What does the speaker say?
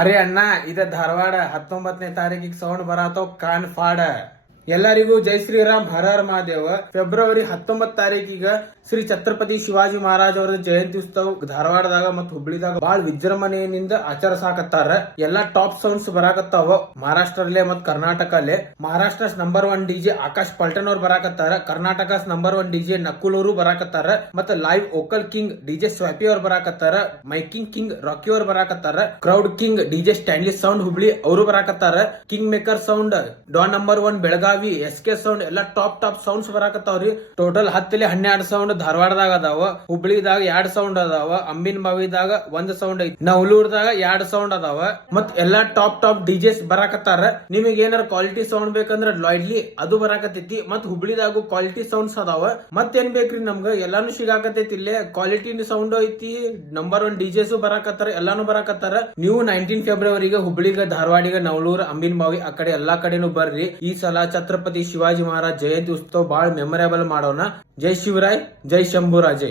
ಅರೆ ಅಣ್ಣ ಇದ ಧಾರವಾಡ 19ನೇ ತಾರೀಕಿಗೆ ಸೌಂಡ್ ಬರಾತೋ ಕಾನ್ ಫಾಡ. ಎಲ್ಲರಿಗೂ ಜೈ ಶ್ರೀರಾಮ್, ಹರ ಹರ ಮಹಾದೇವ. ಫೆಬ್ರವರಿ 19 ತಾರೀಕಿಗ ಶ್ರೀ ಛತ್ರಪತಿ ಶಿವಾಜಿ ಮಹಾರಾಜ್ ಅವರ ಜಯಂತಿ ಉತ್ಸವ ಧಾರವಾಡದಾಗ ಮತ್ತು ಹುಬ್ಳಿದಾಗ ಬಾಳ ವಿಜೃಂಭಣೆಯಿಂದ ಆಚರಿಸಾಕತ್ತಾರ. ಎಲ್ಲಾ ಟಾಪ್ ಸೌಂಡ್ಸ್ ಬರಾಕತ್ತಾವ ಮಹಾರಾಷ್ಟ್ರಲ್ಲೇ ಮತ್ತು ಕರ್ನಾಟಕಲ್ಲೇ. ಮಹಾರಾಷ್ಟ್ರ ನಂಬರ್ 1 ಡಿಜೆ ಆಕಾಶ್ ಪಲ್ಟನ್ ಅವ್ರು ಬರಾಕತ್ತಾರ. ಕರ್ನಾಟಕ ನಂಬರ್ 1 ಡಿಜೆ ನಕುಲ್ ಅವರು ಬರಾಕತ್ತಾರ. ಮತ್ತೆ live vocal king DJ Swapi ಅವ್ರು ಬರಾಕತ್ತಾರ. ಮೈಕಿಂಗ್ ಕಿಂಗ್ ರಾಕಿ ಅವ್ರು ಬರಾಕತ್ತಾರ. Crowd king DJ Stanley sound Hubli ಅವರು ಬರಾಕತ್ತಾರ. King maker sound don number 1 Belagavi, SK sound ಎಲ್ಲ ಟಾಪ್ ಸೌಂಡ್ಸ್ ಬರಾಕತ್ತಾವ್ರಿ. ಟೋಟಲ್ 10-12 ಸೌಂಡ್ ಧಾರವಾಡದಾಗ ಅದಾವ. ಹುಬ್ಳಿದಾಗ 2 ಸೌಂಡ್ ಅದಾವ. ಅಂಬಿನ್ ಬಾವಿದಾಗ 1 ಸೌಂಡ್ ಐತಿ. ನವಲೂರ್ದಾಗ 2 ಸೌಂಡ್ ಅದಾವ. ಮತ್ ಎಲ್ಲಾ ಟಾಪ್ ಡಿಜೆಸ್ ಬರಾಕತ್ತಾರ. ನಿಮಗೆ ಏನಾರ ಕ್ವಾಲಿಟಿ ಸೌಂಡ್ ಬೇಕಂದ್ರ ಲಾಯ್ಡ್ಲಿ ಅದು ಬರಾಕತೈತಿ. ಮತ್ ಹುಬ್ಳಿದಾಗು ಕ್ವಾಲಿಟಿ ಸೌಂಡ್ಸ್ ಅದಾವ. ಮತ್ತೇನ್ ಬೇಕ್ರಿ ನಮ್ಗ ಎಲ್ಲಾನು ಸಿಗಾಕತೈತಿ. ಇಲ್ಲೇ ಕ್ವಾಲಿಟಿ ಸೌಂಡ್ ಐತಿ. Number 1 DJs ಬರಾಕತ್ತಾರ. ಎಲ್ಲಾನು ಬರಾಕತ್ತಾರ. ನೀವು 19 ಫೆಬ್ರವರಿಗೆ ಹುಬ್ಳಿಗ, ಧಾರವಾಡಿಗ, ನವಲೂರ್, ಅಂಬಿನ್ ಬಾವಿ ಆ ಕಡೆ ಎಲ್ಲಾ ಕಡೆನೂ ಬರ್ರಿ. ಈ ಸಲ ಛತ್ರಪತಿ ಶಿವಾಜಿ ಮಹಾರಾಜ್ ಜಯಂತಿ ಉತ್ಸವ ಬಾಳ ಮೆಮೊರೇಬಲ್ ಮಾಡೋಣ. ಜೈ ಶಿವರಾಯ್, ಜೈ ಶಂಭುರಾಜೆ.